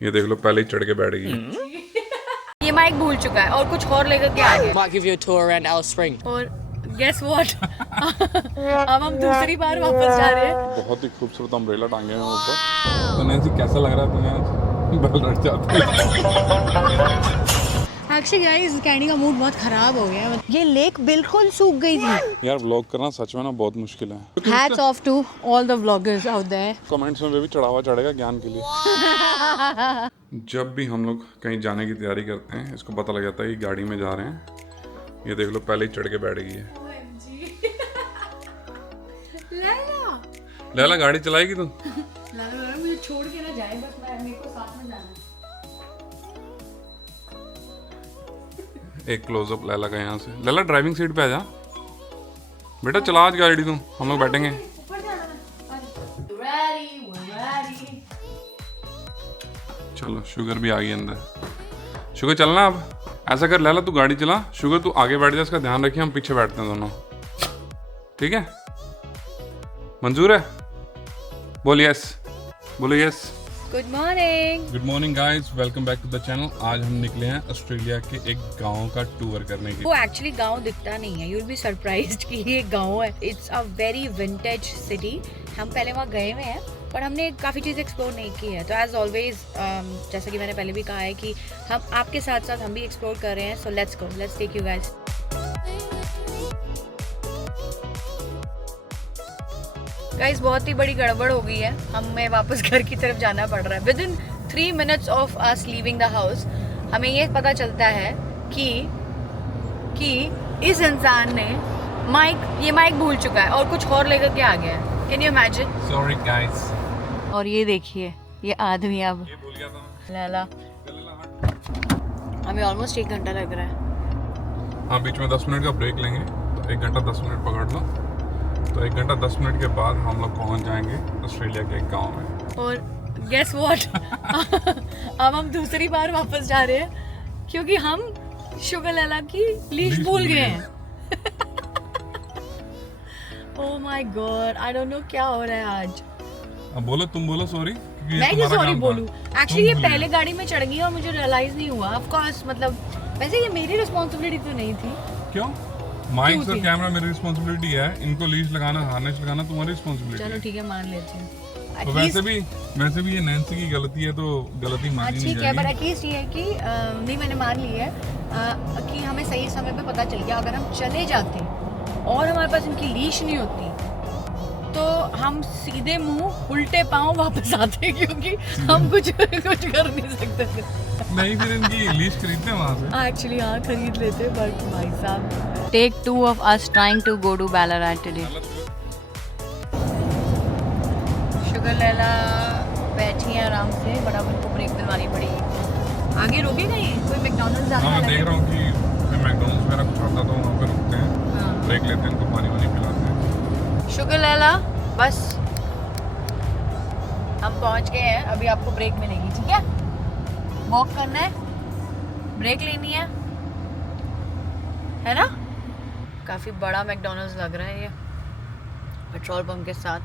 ये देख लो पहले ही चढ़ के बैठ गई। ये माइक भूल चुका है और कुछ और लेकर के आ गया। Might give you a tour around Alice Spring. और गेस व्हाट अब हम दूसरी बार वापस जा रहे हैं। बहुत ही खूबसूरत अम्ब्रेला टांगे हैं ऊपर। तो नैन्सी कैसा लग रहा है तुम्हें आज? बल रट जाते एक्चुअली गाइस कैंडी का मूड बहुत खराब हो गया। ये लेक बिल्कुल सूख गई थी। यार व्लॉग करना सच में ना बहुत मुश्किल है। Hats off to all the vloggers out there. Comments में भी चढ़ावा चढ़ेगा ज्ञान के लिए। जब भी हम लोग कहीं जाने की तैयारी करते हैं इसको पता लग जाता है कि गाड़ी में जा रहे हैं। ये देख लो पहले ही चढ़ के बैठ गई है। लैला गाड़ी चलाएगी तू? मुझे छोड़ के ना जाए, बस मेरे को साथ में जाना है। एक क्लोजअप लैला का यहाँ से। लैला ड्राइविंग सीट पे आ जा बेटा, चला आज गाड़ी तू, हम लोग बैठेंगे। चलो शुगर भी आ गई अंदर। शुगर चलना अब। ऐसा कर लैला तू गाड़ी चला, शुगर तू आगे बैठ जा, इसका ध्यान रखिए, हम पीछे बैठते हैं दोनों, ठीक है? मंजूर है? बोल यस, बोलो yes. Good morning. Good morning guys, welcome back to the channel. आज हम निकले हैं ऑस्ट्रेलिया के एक गांव का टूर करने के लिए। वो एक्चुअली गांव दिखता नहीं है, यू विल बी सरप्राइज्ड कि ये गांव है। It's a very vintage city. हम पहले वहाँ गए हुए हैं पर हमने काफ़ी चीज़ एक्सप्लोर नहीं की है। तो एज ऑलवेज जैसा कि मैंने पहले भी कहा है कि हम आपके साथ साथ हम भी एक्सप्लोर कर रहे हैं। So let's go, let's take you guys. Guys बहुत ही बड़ी गड़बड़ हो गई है, हमें वापस घर की तरफ जाना पड़ रहा है। With in 3 minutes of us leaving the house हमें ये पता चलता है कि इस इंसान ने ये माइक भूल चुका है और कुछ और लेकर के आ गया है। Can you imagine? Sorry guys. और ये देखिए ये आदमी अब ये भूल गया था लैला। हमें ऑलमोस्ट 1 घंटा लग रहा है। हाँ, बीच में 10 मिनट का ब्रेक लेंगे तो 1 घंटा 10 मिनट पकड़ लो। तो 1 घंटा 10 मिनट के बाद हम लोग पहुंच जाएंगे ऑस्ट्रेलिया के एक गांव में। और गेस व्हाट अब हम दूसरी बार वापस जा रहे हैं क्योंकि हम शुगर लैला की लीश भूल गए हैं। Oh my God, I don't know क्या हो रहा है आज। अब बोलो, तुम बोलो सॉरी। मैं क्यों सॉरी बोलूं? एक्चुअली ये पहले गाड़ी में चढ़ गई और मुझे रियलाइज नहीं हुआ। ऑफ कोर्स मतलब वैसे ये मेरी रिस्पांसिबिलिटी तो नहीं थी। क्यों? माइक और कैमरा मेरी रिस्पांसिबिलिटी है, इनको लीश लगाना, हार्नेस लगाना तुम्हारी रिस्पांसिबिलिटी है। चलो ठीक है, मान लेती हूँ। तो वैसे भी ये नैन्सी की गलती है तो गलती मानी नहीं ठीक है, जाएगी। बट एटलीस्ट ये है कि नहीं, मैंने मान ली है कि हमें सही समय पे पता चल गया। अगर हम चले जाते और हमारे पास इनकी लीश नहीं होती तो हम सीधे मुंह उल्टे पांव वापस आते क्योंकि हम कुछ कर नहीं सकते थे। नहीं, फिर इनकी लीश खरीदते हैं वहाँ से। एक्चुअली हाँ खरीद लेते, बट भाई साहब take 2 of us trying to go to बालाराय टुडे। शुगर लैला बैठी है आराम से, बड़ा उनको ब्रेक दिलवानी पड़ी। आगे रुकेगा ये कोई मैकडॉनल्ड्स आने हाँ, वाला मैं देख है? रहा हूँ कि मैकडॉनल्ड्स वगैरह कुछ आता तो वहाँ पे रुकते हैं, हाँ। ब्रेक लेते हैं, इनको पानी वानी पिलाते हैं। शुगर लैला बस हम पहुंच गए हैं, अभी आपको ब्रेक मिलेगी, ठीक है? वॉक करना है, ब्रेक लेनी है ना? काफ़ी बड़ा मैकडॉनल्ड्स लग रहा है ये, पेट्रोल पंप के साथ।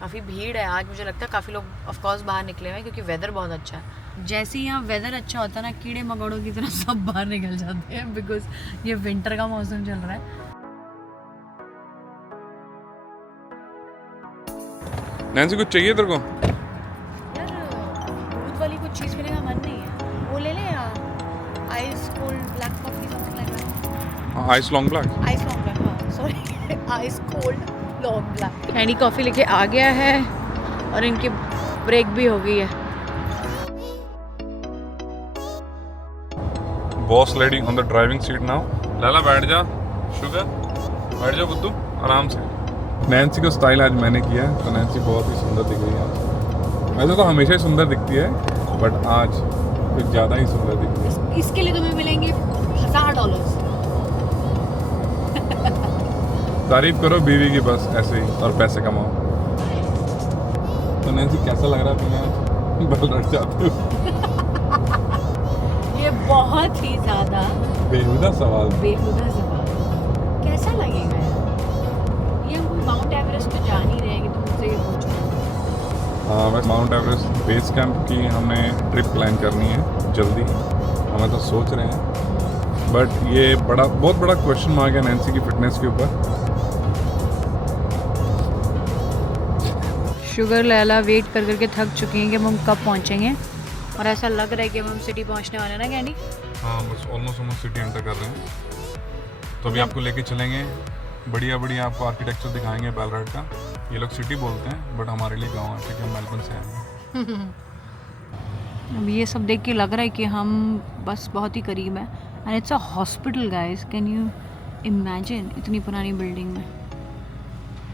काफ़ी भीड़ है आज, मुझे लगता है काफ़ी लोग ऑफ कोर्स बाहर निकले हुए हैं क्योंकि वेदर बहुत अच्छा है। जैसे ही यहाँ वेदर अच्छा होता है ना, कीड़े मकोड़ों की तरह सब बाहर निकल जाते हैं बिकॉज ये विंटर का मौसम चल रहा है। नैन्सी कुछ चाहिए तेरे को? यार दूध वाली कुछ चीज़ पीने का मन नहीं है, वो ले ले यार, ice cold black coffee something like that. Ice long black. Ice long black, हाँ sorry, ice cold long black. Candy coffee लेके आ गया है और इनकी ब्रेक भी हो गई है। Boss lady on the driving seat now. Laila बैठ जा, शुगर बैठ जा बुद्धू आराम से। नैन्सी को स्टाइल आज मैंने किया है तो नैन्सी बहुत ही सुंदर दिख रही है आज। वैसे तो हमेशा ही सुंदर दिखती है बट आज कुछ ज़्यादा ही सुंदर दिख रही है। इसके लिए तुम्हें मिलेंगे $1000। तारीफ करो बीवी की बस ऐसे ही और पैसे कमाओ। तो नैन्सी कैसा लग रहा है तुम्हें आज? बल रट जाते हो। ये बहुत ही ज़्यादा बेहुदा सवाल। बेहुदा सवाल। कैसा लगेगा यार? ये हम कोई माउंट एवरेस्ट पे जा नहीं रहे हैं कि तुम मुझसे ये पूछो। वैसे माउंट एवरेस्ट बेस कैंप की हमने ट्रिप प्लान करनी है जल्दी, हमें तो सोच रहे हैं, बट ये बहुत बड़ा क्वेश्चन मार्क है नैन्सी की फिटनेस के ऊपर। शुगर लैला वेट कर करके थक चुकी हैं कि हम कब पहुंचेंगे, और ऐसा लग रहा है कि हम सिटी पहुंचने वाले हैं ना कैंडी। हाँ बस ऑलमोस्ट हम सिटी एंटर कर रहे हैं, तो अभी आपको लेके चलेंगे, बढ़िया आपको आर्किटेक्चर दिखाएंगे बैलराड का। ये लोग सिटी बोलते हैं बट हमारे लिए गाँव है क्योंकि हम मेलबर्न से आए हैं। अब ये सब देख के लग रहा है कि हम बस बहुत ही करीब है। And it's a hospital guys, can you imagine, इतनी पुरानी बिल्डिंग में,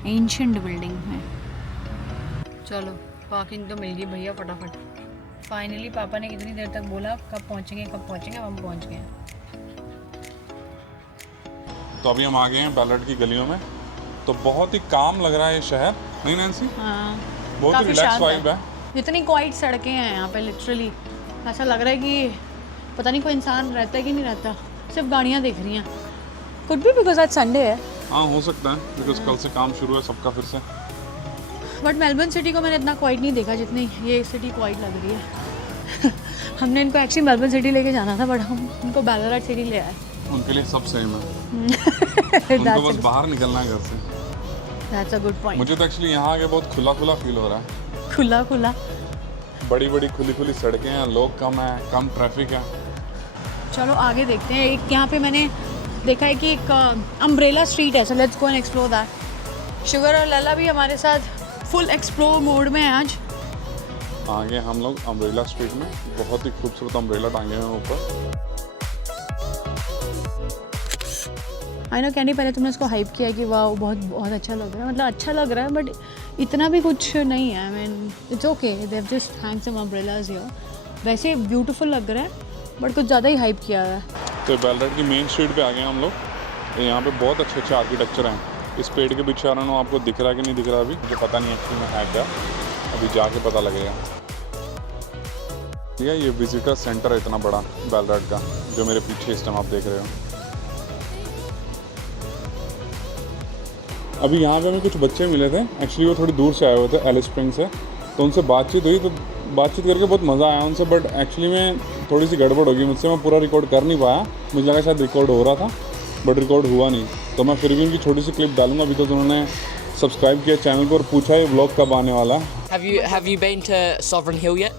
एंशिएंट बिल्डिंग में। चलो पार्किंग तो मिल गई भैया फटाफट। फाइनली पापा ने कितनी देर तक बोला कब पहुंचेंगे, हम पहुंच गए हैं। तो अभी हम आ गए हैं बैलराड की गलियों में, तो बहुत ही काम लग रहा है ये शहर, नहीं नैन्सी? हाँ, बहुत ही रिलैक्स वाइब है। इतनी क्वाइट सड़कें हैं यहाँ पे, लिटरली ऐसा लग रहा है कि पता नहीं कोई इंसान रहता है कि नहीं रहता, सिर्फ गाड़ियाँ दिख रही हैं। कुड भी बिकॉज आज संडे है। हाँ हो सकता है, बिकॉज कल से काम शुरू है सबका फिर से। बट मेलबर्न सिटी को मैंने इतना क्वाइट नहीं देखा जितनी ये सिटी क्वाइट लग रही है। हमने इनको एक्चुअली मेलबर्न सिटी लेके जाना था, बट हम इनको बैलराड सिटी ले आए। उनके लिए सब सेम है। उनको बस बाहर निकलना है घर से। That's a good point. मुझे तो एक्चुअली यहाँ आके बहुत खुला फील हो रहा है। खुला बड़ी खुली सड़कें हैं, लोग कम है, कम ट्रैफिक है। चलो आगे देखते हैं। एक यहाँ पे मैंने देखा है कि एक अम्ब्रेला स्ट्रीट है, सो let's go and explore that. Sugar और लैला भी हमारे साथ फुल एक्सप्लोर मोड में है आज। आगे हम लोग अम्ब्रेला स्ट्रीट में, बहुत ही खूबसूरत अम्ब्रेला टांगे हुए हैं ऊपर। आई नो कैंडी, पहले तुमने उसको हाइप किया कि वाह बहुत अच्छा लग रहा है, मतलब अच्छा लग रहा है, बट इतना भी कुछ नहीं है। I mean it's okay, they have just hang some umbrellas here. वैसे ब्यूटीफुल लग रहा है, बट कुछ ज़्यादा ही हाइप किया है। तो बैलराड की मेन स्ट्रीट पे आ गए हम लोग। तो यहाँ पे बहुत अच्छे आर्किटेक्चर हैं। इस पेड़ के पीछे आ रहा हूँ, आपको दिख रहा है कि नहीं दिख रहा अभी मुझे पता नहीं एक्चुअली में है क्या, अभी जाके पता लगेगा। ठीक है, ये विजिटर सेंटर है इतना बड़ा बैलराड का, जो मेरे पीछे इस टाइम आप देख रहे हो। अभी यहाँ पे हमें कुछ बच्चे मिले थे, एक्चुअली वो थोड़ी दूर से आए हुए थे, एलिस स्प्रिंग से, तो उनसे बातचीत हुई, तो बातचीत करके बहुत मज़ा आया उनसे। बट एक्चुअली में थोड़ी सी गड़बड़ हो गई मुझसे, मैं पूरा रिकॉर्ड कर नहीं पाया। मुझे लगा शायद रिकॉर्ड हो रहा था, बट रिकॉर्ड हुआ नहीं। तो मैं फिर भी उनकी छोटी सी क्लिप डालूंगा। अभी तो उन्होंने सब्सक्राइब किया चैनल को और पूछा ये व्लॉग कब आने वाला है। Have you been to Sovereign Hill yet?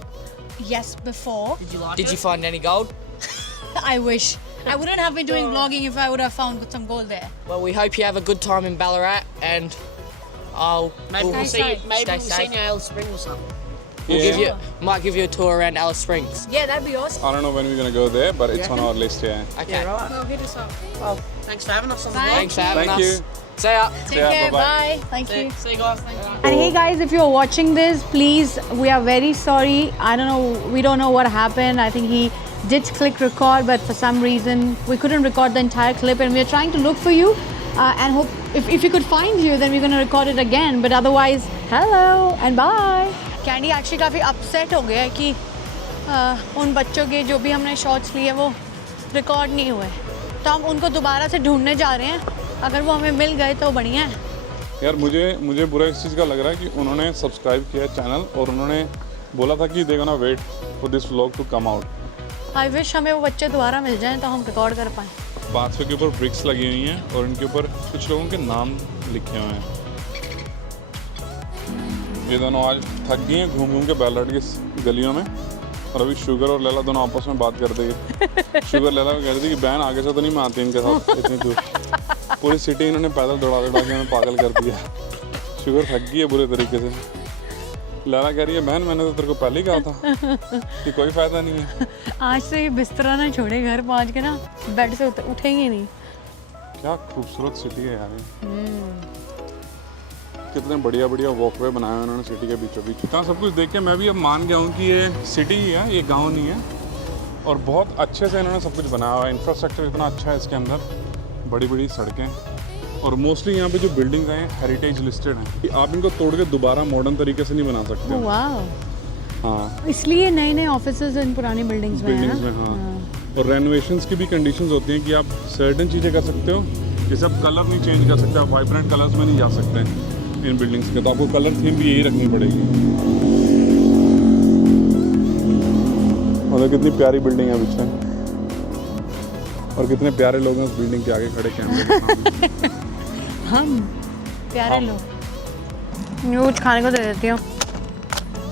Yes, before. Did you find any gold? I wish. I wouldn't have been doing vlogging if I would have found some gold there. Well, we hope you have a good time in Ballarat, and Maybe we'll we'll see. maybe Stay we'll safe. see you Alice Spring or something. Yeah. Might give you a tour around Alice Springs. Yeah, that'd be awesome. I don't know when we're gonna go there, but it's on our list. Yeah. Okay. Yeah, right. Well, hit us up. Well, thanks for having us on the Bye. vlog. Thanks for having Thank us. you. See ya. Take Yeah, care. bye-bye. Bye. Thank you. See you guys. Thank you. And hey guys, if you're watching this, please, we are very sorry. I don't know, we don't know what happened. I think he did click record, but for some reason we couldn't record the entire clip, and we're trying to look for you and hope if you could find you, then we're going to record it again. But otherwise, hello and bye. Candy actually काफ़ी upset हो गया है कि उन बच्चों के जो भी हमने शॉट्स लिए वो रिकॉर्ड नहीं हुए, तो हम उनको दोबारा से ढूंढने जा रहे हैं। अगर वो हमें मिल गए तो बढ़िया है। यार मुझे बुरा इस चीज़ का लग रहा है कि उन्होंने सब्सक्राइब किया चैनल और उन्होंने बोला था कि देखो ना wait for this vlog to come out. I wish हमें वो बच्चे दोबारा मिल जाएं तो हम रिकॉर्ड कर पाएँ। बादशाह के ऊपर ब्रिक्स लगी हुई हैं और इनके ऊपर कुछ लोगों के नाम लिखे हुए हैं। ये दोनों आज थक गए हैं घूम के बैलराड की गलियों में, और अभी शुगर और लैला दोनों आपस में बात करते हैं। शुगर लैला को कह रही थी कि बहन आगे से तो नहीं मैं आती इनके साथ इतनी दूर। पूरी सिटी इन्होंने पैदल दौड़ा के हमें पागल कर दिया। शुगर थक गई है बुरे तरीके से। लैला कह रही है बहन मैंने तो तेरे को पहले ही कहा था कि कोई फ़ायदा नहीं है। आज से ये बिस्तरा ना छोड़े, घर पहुंच के ना बेड से उठेंगे नहीं। क्या खूबसूरत सिटी है यार ये। कितने बढ़िया वॉकवे बनाए हैं उन्होंने सिटी के बीचों बीच। इतना सब कुछ देख के मैं भी अब मान गया हूँ कि ये सिटी ही है, ये गांव नहीं है। और बहुत अच्छे से इन्होंने सब कुछ बनाया हुआ है। इंफ्रास्ट्रक्चर इतना अच्छा है इसके अंदर, बड़ी सड़कें, और मोस्टली यहाँ पे जो बिल्डिंग्स हैं हेरिटेज लिस्टेड हैं कि आप इनको तोड़ के दोबारा मॉडर्न तरीके से नहीं बना सकते। वाह, हाँ, इसलिए नए ऑफिसेज इन पुरानी बिल्डिंग्स में है ना। हाँ। और रेनोवेशंस की भी कंडीशंस होती हैं कि आप सर्टेन चीज़ें कर सकते हो, जैसे आप कलर नहीं चेंज कर सकते, आप वाइब्रेंट कलर्स में नहीं जा सकते इन बिल्डिंग्स के, तो आपको कलर थीम भी यही रखनी पड़ेगी। मतलब कितनी प्यारी बिल्डिंग है पीछे, और कितने प्यारे लोग हैं उस बिल्डिंग के आगे खड़े कैमरे के सामने। हम प्यारे हम। लोग। मैं कुछ खाने को दे देती हूँ।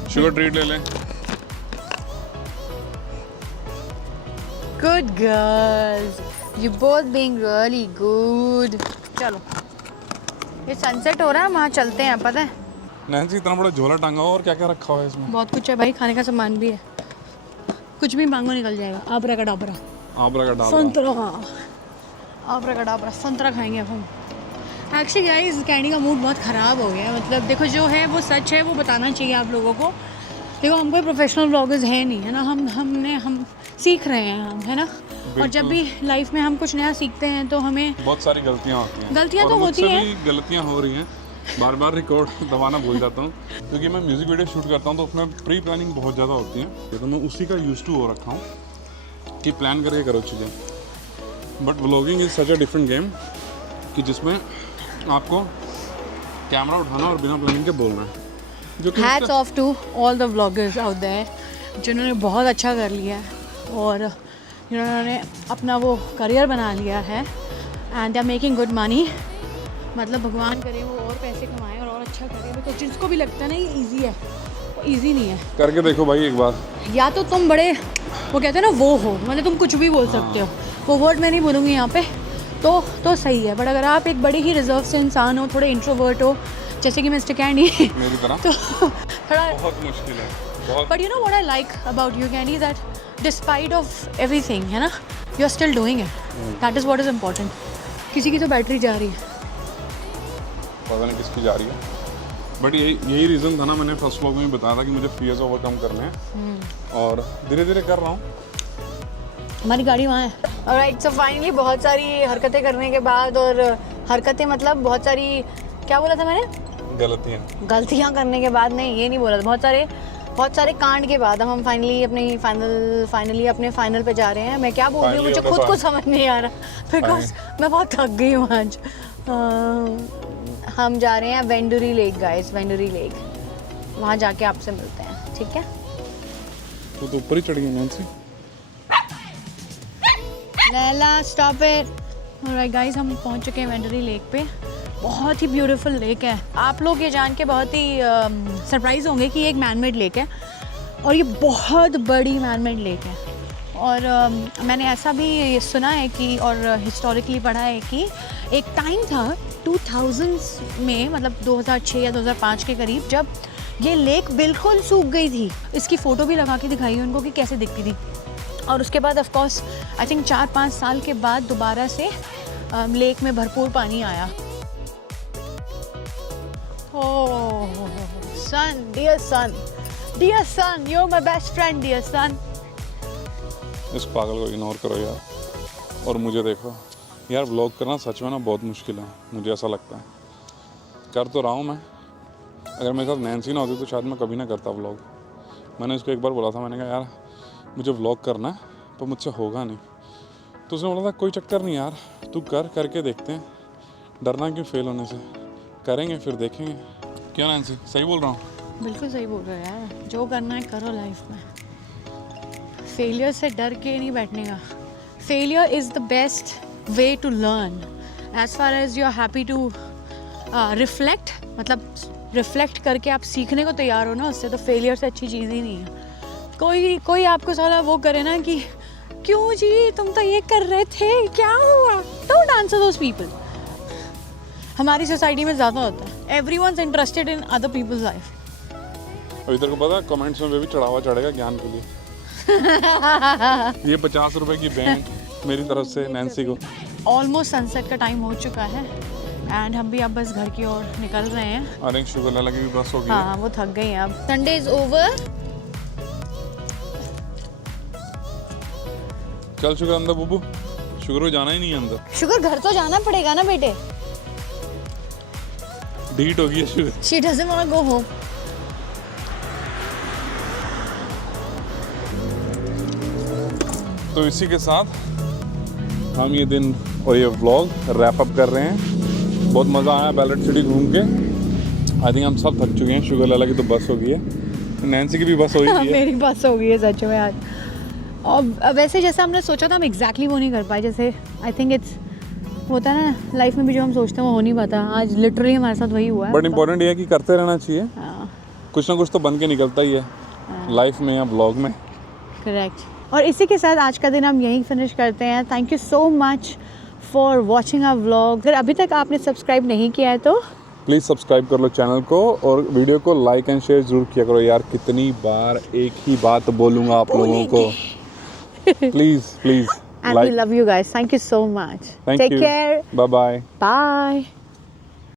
शुगर ट्रीट ले लें। Good girls. You both being really good. चलो, ये सनसेट हो रहा है, वहाँ चलते हैं। पता है नैन्सी इतना बड़ा झोला टांगा हुआ और क्या क्या रखा हुआ है इसमें? बहुत कुछ है भाई, खाने का सामान भी है, कुछ भी मांगो निकल जाएगा। आबरा का डाबरा, आबरा का डाल संतरा, आबरा का डाबरा, संतरा खाएंगे अब हम। एक्चुअली गाइस कैंडी का मूड बहुत ख़राब हो गया है। मतलब देखो, जो है वो सच है, वो बताना चाहिए आप लोगों को। देखो, हम कोई प्रोफेशनल ब्लॉगर्स हैं नहीं, है ना। हम सीख रहे हैं, हम, है ना। और जब भी लाइफ में हम कुछ नया सीखते हैं तो हमें बहुत सारी गलतियाँ होती हैं। गलतियाँ और तो मुझसे होती हैं। भी गलतियाँ हो रही हैं, बार बार रिकॉर्ड दबाना भूल जाता हूँ, क्योंकि मैं म्यूज़िक वीडियो शूट करता हूँ तो उसमें प्री प्लानिंग बहुत ज़्यादा होती है, तो मैं उसी का यूज टू हो रखा हूँ कि प्लान करके करो चीज़ें। But vlogging is such a different game कि जिसमें आपको कैमरा उठाना और बिना प्लानिंग के बोलना है, जो कि hats off to all the vloggers out there जिन्होंने बहुत अच्छा कर लिया है और जिन्होंने अपना वो करियर बना लिया है and they are making good money. मतलब भगवान करे वो और पैसे कमाए और अच्छा करे, बिकॉज जिसको भी लगता है ना ये ईजी है, वो ईजी नहीं है। करके देखो भाई एक बार। या तो तुम बड़े, वो कहते हैं ना, वो हो, मतलब तुम कुछ भी बोल सकते हो, वो वर्ड मैं नहीं बोलूँगी यहाँ पे, तो सही है। बट अगर आप एक बड़े ही रिजर्व से इंसान हो, थोड़े इंट्रोवर्ट हो, जैसे कि मिस्टर कैंडी, मेरी तरह तो थोड़ा बहुत मुश्किल है, बहुत। But you know what I like about you Candy, that despite of everything, है ना, you are still doing it. That is what is important. किसी की तो बैटरी जा रही है, पता नहीं किसकी जा रही है, बट यही रीज़न था ना, मैंने फर्स्ट व्लॉग में बताया था कि मुझे फियर्स ओवरकम करने हैं और धीरे धीरे कर रहा हूँ। हमारी गाड़ी वहाँ है। ऑलराइट, सो फाइनली बहुत सारी हरकतें करने के बाद, और हरकतें मतलब बहुत सारी, क्या बोला था मैंने, गलतियाँ करने के बाद, नहीं ये नहीं बोला था, बहुत सारे कांड के बाद हम फाइनली अपने फाइनल पे जा रहे हैं। मैं क्या बोल रही हूँ, मुझे खुद को समझ नहीं आ रहा, बिकॉज मैं बहुत थक गई हूँ आज। हम जा रहे हैं वेंडुरी लेक गाइस, वेंडुरी लेक, वहाँ जाके आपसे मिलते हैं, ठीक है। तो ऊपर ही चढ़ गई Nancy. Laila stop it. Alright guys, हम पहुँच चुके हैं वेंडुरी लेक पे। बहुत ही ब्यूटीफुल लेक है। आप लोग ये जान के बहुत ही सरप्राइज होंगे कि ये एक मैनमेड लेक है, और ये बहुत बड़ी मैनमेड लेक है। और मैंने ऐसा भी सुना है कि, और हिस्टोरिकली पढ़ा है कि एक टाइम था 2000s में, मतलब 2006 या 2005 के करीब, जब ये लेक बिल्कुल सूख गई थी। इसकी फ़ोटो भी लगा के दिखाई है उनको कि कैसे दिखती थी। और उसके बाद ऑफ कोर्स आई थिंक 4-5 साल के बाद दोबारा से लेक में भरपूर पानी आया। Oh, son, dear son, you're my best friend, dear son. इस पागल को इग्नोर करो यार, और मुझे देखो यार। व्लॉग करना सच में ना बहुत मुश्किल है, मुझे ऐसा लगता है। कर तो रहा हूँ मैं, अगर मेरे साथ नैन्सी ना होती तो शायद मैं कभी ना करता व्लॉग। मैंने उसको एक बार बोला था, मैंने कहा यार मुझे व्लॉग करना है पर मुझसे होगा नहीं, तो उसने बोला था कोई चक्कर नहीं यार, तू करके देखते हैं, डरना क्यों फेल होने से, करेंगे फिर देखेंगे। क्या नैन्सी, सही बोल रहा हूँ? बिल्कुल सही बोल रहे हो यार, जो करना है करो लाइफ में। फेलियर से डर के नहीं बैठने का। Failure is the best way to learn, as far as you are happy to reflect, मतलब रिफ्लेक्ट करके आप सीखने को तैयार हो ना, उससे तो फेलियर से अच्छी चीज़ ही नहीं है। कोई आपको साला वो करे ना कि क्यों जी तुम तो ये कर रहे थे, क्या हुआ, डोंट आंसर दोस पीपल। हमारी सोसाइटी में ज़्यादा होता है, everyone's interested in other people's life. अभी तेरे को पता है कमेंट्स में भी चढ़ावा चढ़ेगा ज्ञान के लिए। ये 50 रुपए की बैंड मेरी तरफ से नैन्सी को। ऑलमोस्ट सनसेट का टाइम हो चुका है एंड हम भी अब बस घर की ओर निकल रहे हैं। आई थिंक शुगर लाला की भी बस हो गई। हाँ, वो थक गई हैं अब। Sunday is over. चल शुगर अंदर बुबू, शुगर को जाना ही नहीं है अंदर। शुगर घर तो जाना पड़ेगा ना बेटे। डीट हो गई है sugar. She doesn't want to go home. तो इसी के साथ हम ये दिन और ये व्लॉग रैप अप कर रहे हैं। बहुत मज़ा आया बैलेट सिटी घूम के। आई थिंक हम सब थक चुके हैं। शुगर लाला की तो बस हो गई है, नैन्सी की भी बस हो गई है। मेरी बस हो गई है सच में आज। और वैसे जैसा हमने सोचा था हम एग्जैक्टली वो नहीं कर पाए. जैसे आई थिंक इट्स होता है ना लाइफ में भी जो हम सोचते हैं वो हो नहीं पाता. आज लिटरली हमारे साथ वही हुआ है. बट इम्पोर्टेंट ये है कि करते रहना चाहिए. हाँ, कुछ ना कुछ तो बन के निकलता ही है लाइफ में या ब्लॉग में. करेक्ट. और इसी के साथ आज का दिन हम यहीं फिनिश करते हैं. Thank you so much for watching our vlog. अगर अभी तक आपने सब्सक्राइब नहीं किया है तो प्लीज़ सब्सक्राइब कर लो चैनल को और वीडियो को लाइक एंड शेयर जरूर किया करो यार. कितनी बार एक ही बात बोलूँगा आप लोगों को. Please please and we love you guys. Thank you so much. Thank Take you. care. Bye bye. Bye.